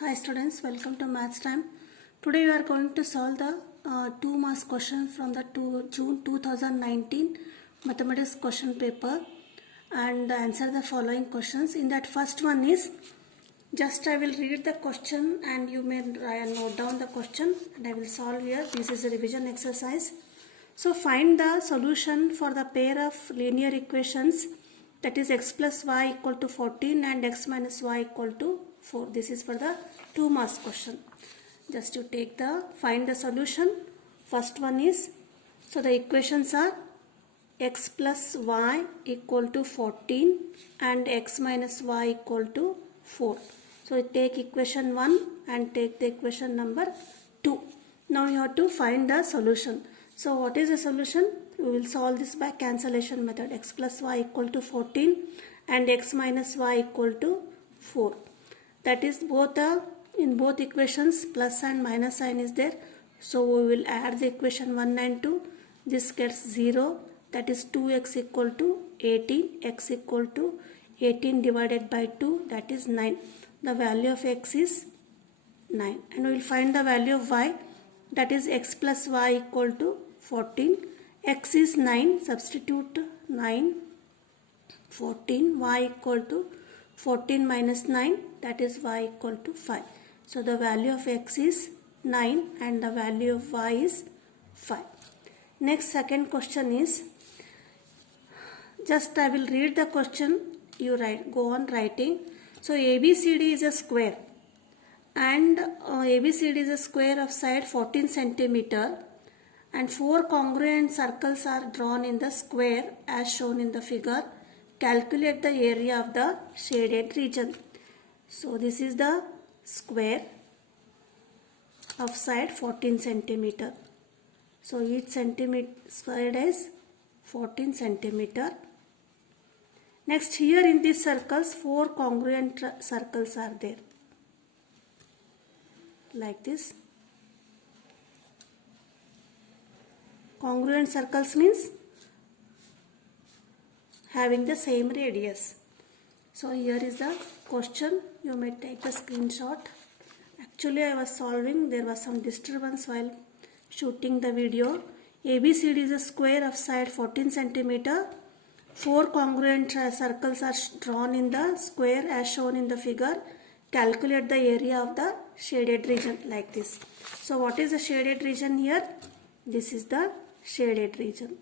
Hi students, welcome to Maths Time. Today we are going to solve the 2 marks question from the June 2019 mathematics question paper and answer the following questions. In that first one is, just I will read the question and you may note down the question and I will solve here. This is a revision exercise. So find the solution for the pair of linear equations, that is x plus y equal to 14 and x minus y equal to 4. This is for the 2 marks question. Just you find the solution. First one is, so the equations are x plus y equal to 14 and x minus y equal to 4. So take equation 1 and take the equation number 2. Now you have to find the solution. So what is the solution? We will solve this by cancellation method. X plus y equal to 14 and x minus y equal to 4. That is in both equations plus and minus sign is there. So we will add the equation 1 and 2. This gets 0. That is 2x equal to 18. X equal to 18 divided by 2. That is 9. The value of x is 9. And we will find the value of y. That is x plus y equal to 14. X is 9. Substitute 9. 14. Y equal to 14 minus 9. That is y equal to 5. So the value of x is 9 and the value of y is 5. Next second question is, just I will read the question, you go on writing. So ABCD is a square and ABCD is a square of side 14 centimeter and 4 congruent circles are drawn in the square as shown in the figure. Calculate the area of the shaded region. So this is the square of side 14 centimeter. So each side is 14 centimeter. Next, here in these circles 4 congruent circles are there. Like this. Congruent circles means having the same radius. So here is the question. You may take the screenshot. Actually I was solving. There was some disturbance while shooting the video. ABCD is a square of side 14 centimeter. 4 congruent circles are drawn in the square as shown in the figure. Calculate the area of the shaded region, like this. So what is the shaded region here? This is the shaded region.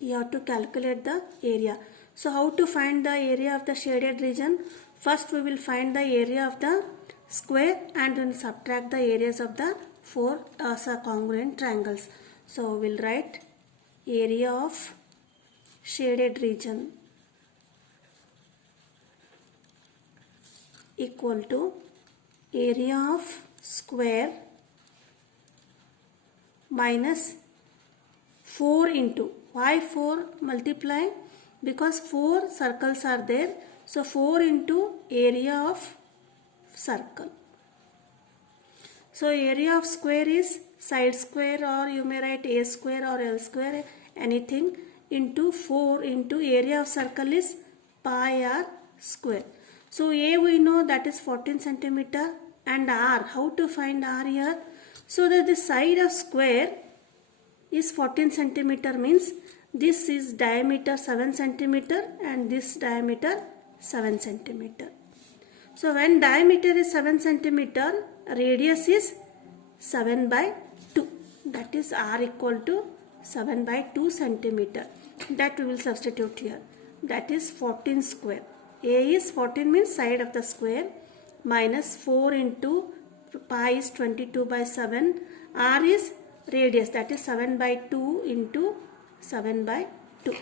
You have to calculate the area. So how to find the area of the shaded region? First we will find the area of the square and then subtract the areas of the 4 congruent triangles. So we will write area of shaded region equal to area of square minus 4 into, why 4 multiply? Because 4 circles are there. So 4 into area of circle. So area of square is side square, or you may write a square or l square, anything, into 4 into area of circle is pi r square. So a we know that is 14 centimeter and r, how to find r here? So that the side of square is 14 centimeter means this is diameter 7 centimeter and this diameter 7 centimeter. So when diameter is 7 centimeter, radius is 7 by 2. That is r equal to 7 by 2 centimeter. That we will substitute here. That is 14 square. A is 14 means side of the square minus 4 into pi is 22 by 7. R is radius, that is 7 by 2 into 7 by 2.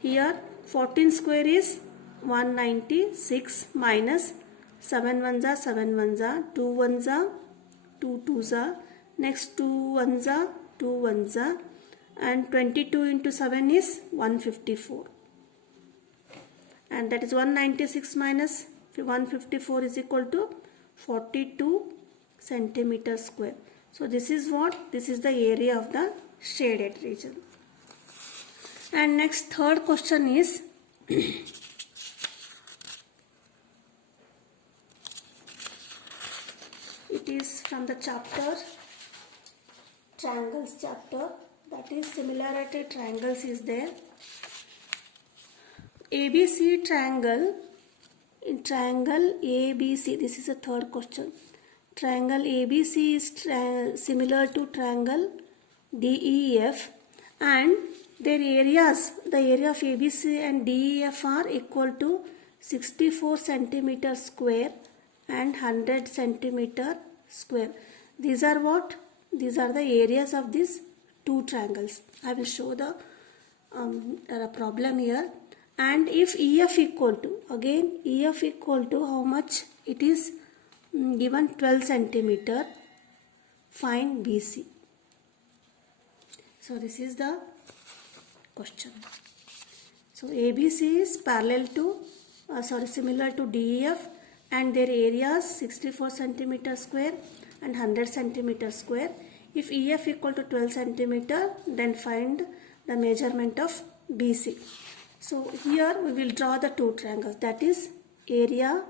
Here 14 square is 196 minus 7 ones are 7 ones are 2 ones are 2 twos are, next 2 ones are 2 ones are, and 22 into 7 is 154. And that is 196 minus 154 is equal to 42 centimeter square. So this is what? This is the area of the shaded region. And next third question is It is from the chapter triangles chapter, that is similarity triangles is there. ABC triangle, in triangle ABC, this is a third question. Triangle ABC is similar to triangle DEF, and their areas, the area of ABC and DEF are equal to 64 centimeter square and 100 centimeter square. These are what? These are the areas of these two triangles. I will show the problem here. And if EF equal to, again EF equal to how much? It is given 12 centimeter. Find BC. So this is the question. So ABC is parallel to, similar to DEF, and their areas 64 centimeter square and 100 centimeter square. If EF equal to 12 centimeter, then find the measurement of BC. So here we will draw the two triangles, that is area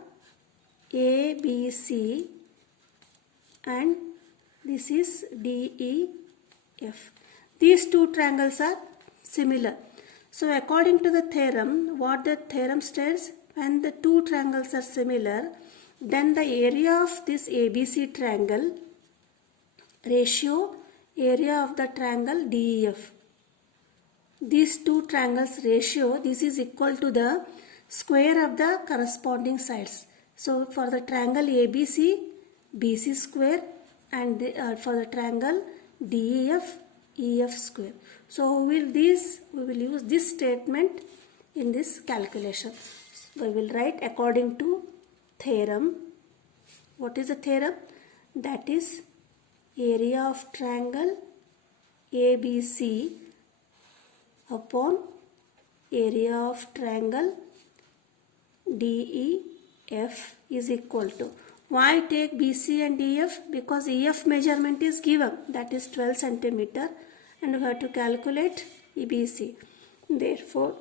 ABC and this is DEF. These two triangles are similar. So according to the theorem, what the theorem states, when the two triangles are similar, then the area of this ABC triangle ratio area of the triangle DEF. These two triangles ratio, this is equal to the square of the corresponding sides. So for the triangle ABC, BC square, and for the triangle DEF, EF square. So we will use this statement in this calculation. We will write according to theorem. What is the theorem? That is area of triangle ABC upon area of triangle DEF is equal to. Why take BC and EF? Because EF measurement is given, that is 12 centimeter, and we have to calculate BC. Therefore,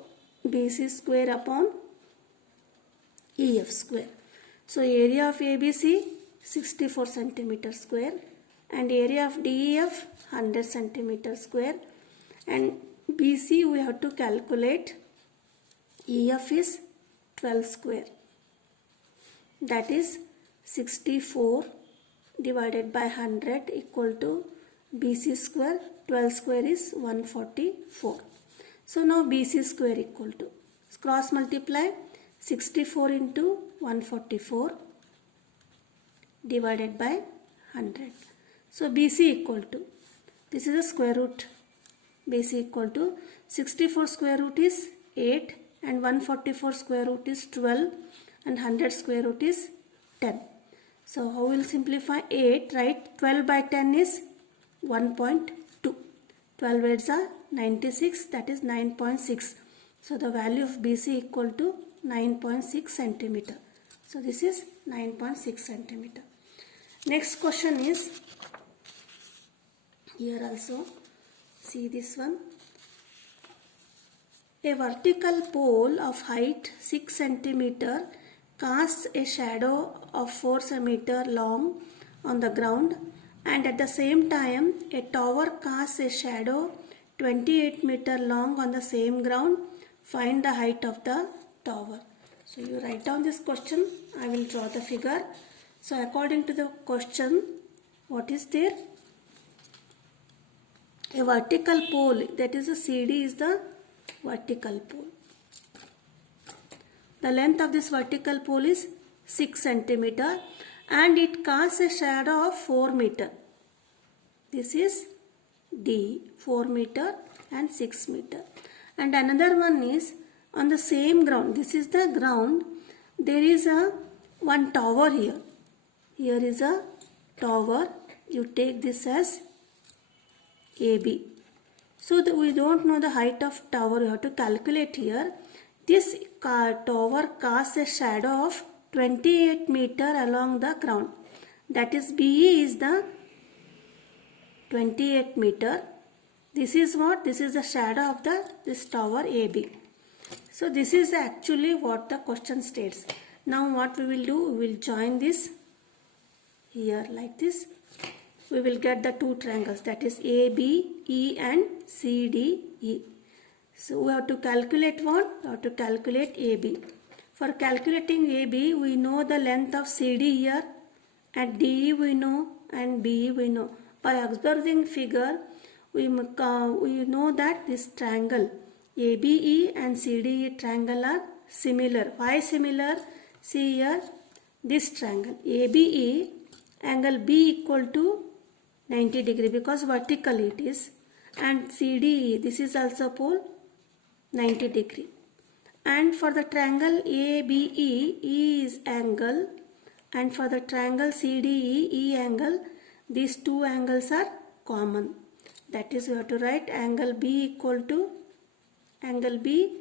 BC square upon EF square. So area of ABC 64 centimeter square and area of DEF 100 centimeter square, and BC we have to calculate. EF is 12 square, that is 64 divided by 100 equal to BC square. 12 square is 144. So now BC square equal to, cross multiply 64 into 144 divided by 100. So BC equal to, this is a square root. BC equal to 64 square root is 8 and 144 square root is 12 and 100 square root is 10. So how will simplify 8, right? 12 by 10 is 1.2. 12 8s are 96, that is 9.6. So the value of BC equal to 9.6 centimeter. So this is 9.6 centimeter. Next question is, here also see this one. A vertical pole of height 6 centimeter casts a shadow of 4 centimeter long on the ground, and at the same time a tower casts a shadow 28 meter long on the same ground. Find the height of the tower. So you write down this question. I will draw the figure. So according to the question, what is there? A vertical pole, that is a CD is the vertical pole. The length of this vertical pole is 6 centimeter and it casts a shadow of 4 meter. This is D, 4 meter and 6 meter. And another one is on the same ground. This is the ground. There is one tower here. Here is a tower. You take this as AB. So we don't know the height of tower. You have to calculate here. This tower casts a shadow of 28 meter along the ground. That is BE is the 28 meter. This is what? This is the shadow of this tower AB. So this is actually what the question states. Now what we will do? We will join this here like this. We will get the two triangles, that is ABE and CDE. So we have to calculate what? We have to calculate AB. For calculating AB, we know the length of CD here, and DE we know, and BE we know. By observing figure, we know that this triangle ABE and CDE triangle are similar. Why similar? See here, this triangle ABE, angle B equal to 90 degree because vertical it is, and CDE, this is also pole 90 degree. And for the triangle ABE, E is angle, and for the triangle CDE, E angle, these two angles are common. That is, we have to write angle B equal to angle B,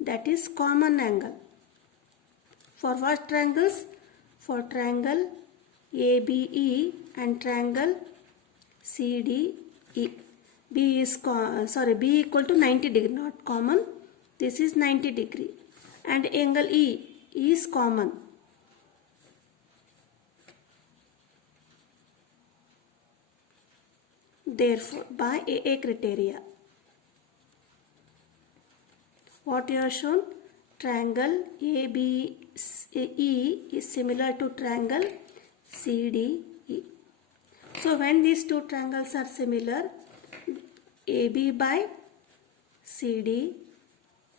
that is common angle. For what triangles? For triangle ABE and triangle CDE. B equal to 90 degree, not common. This is 90 degree. And angle E is common. Therefore, by AA criteria, what you have shown? Triangle ABE is similar to triangle CDE. So when these two triangles are similar, AB by CD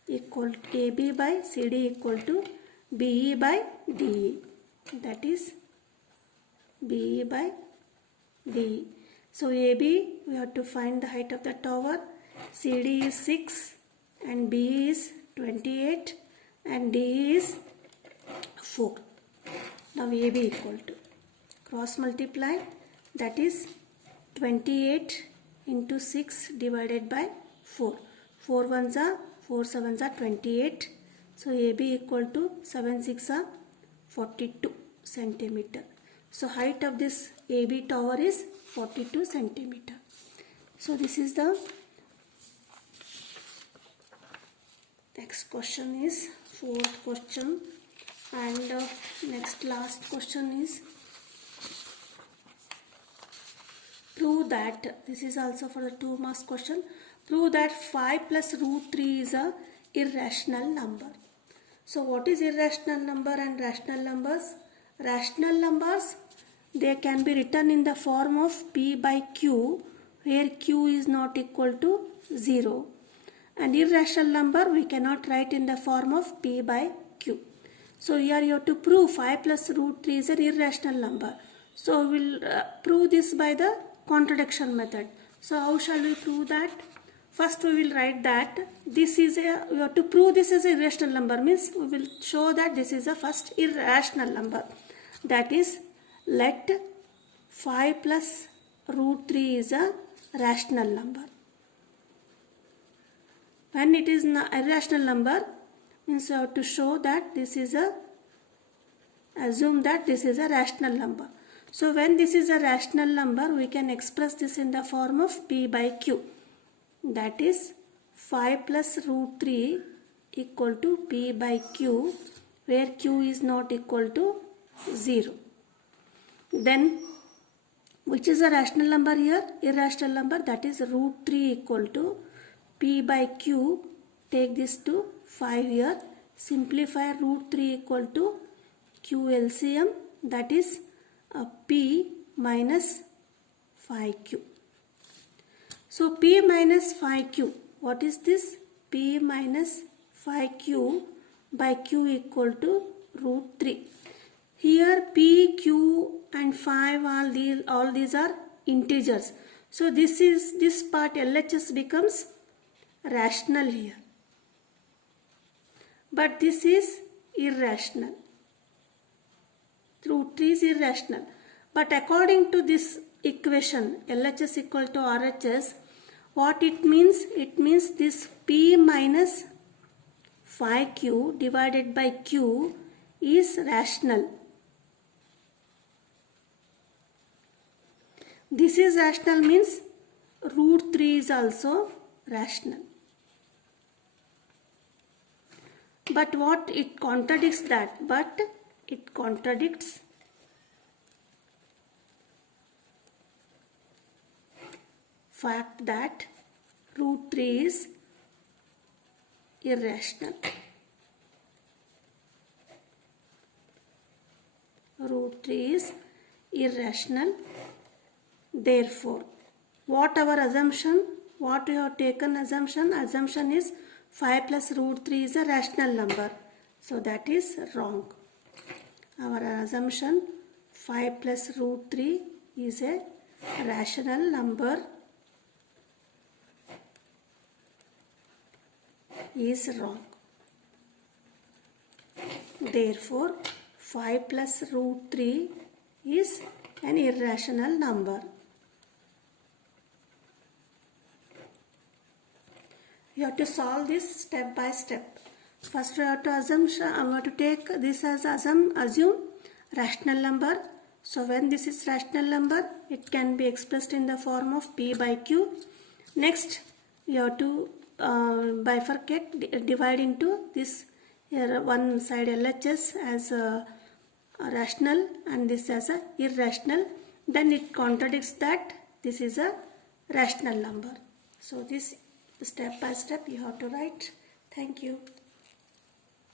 equal to AB by CD equal to BE by DE. That is BE by DE. So AB, we have to find the height of the tower. CD is 6 and BE is 28 and DE is 4. Now AB equal to cross multiply, that is 28 into 6 divided by 4. 4 ones are 4 sevens are 28. So AB equal to 7 6 are 42 centimeter. So height of this AB tower is 42 centimeter. So this is the next question is fourth question, and next last question is prove that, this is also for the 2 marks question, prove that 5 plus root 3 is a irrational number. So what is irrational number and rational numbers? Rational numbers, they can be written in the form of P by Q, where Q is not equal to 0. And irrational number we cannot write in the form of P by Q. So here you have to prove 5 plus root 3 is an irrational number. So we will prove this by the contradiction method. So how shall we prove that? First we will write that this is a, we have to prove this is a irrational number, means we will show that this is a first irrational number. That is, let 5 plus root 3 is a rational number. When it is an irrational number, means you have to show that this is a, assume that this is a rational number. So when this is a rational number, we can express this in the form of P by Q. That is 5 plus root 3 equal to P by Q, where Q is not equal to 0. Then which is a rational number here? Irrational number, that is root 3 equal to P by Q. Take this to 5 here. Simplify root 3 equal to Q LCM, that is P minus 5Q. So P minus 5Q, what is this? P minus 5Q by Q equal to root 3. Here P, Q and 5, all these are integers. So this part LHS becomes rational here. But this is irrational. Root 3 is irrational. But according to this equation, LHS equal to RHS, what it means? It means this P minus 5Q divided by Q is rational. This is rational means root 3 is also rational. But what it contradicts that? But it contradicts fact that root 3 is irrational. Root 3 is irrational. Therefore, what our assumption? What we have taken assumption? Assumption is 5 plus root 3 is a rational number. So that is wrong. Our assumption 5 plus root 3 is a rational number is wrong. Therefore, 5 plus root 3 is an irrational number. You have to solve this step by step. First, we have to take this as assume rational number. So when this is rational number, it can be expressed in the form of P by Q. Next, you have to bifurcate, divide into this here one side LHS as a rational and this as a irrational. Then it contradicts that this is a rational number. So this step by step you have to write. Thank you.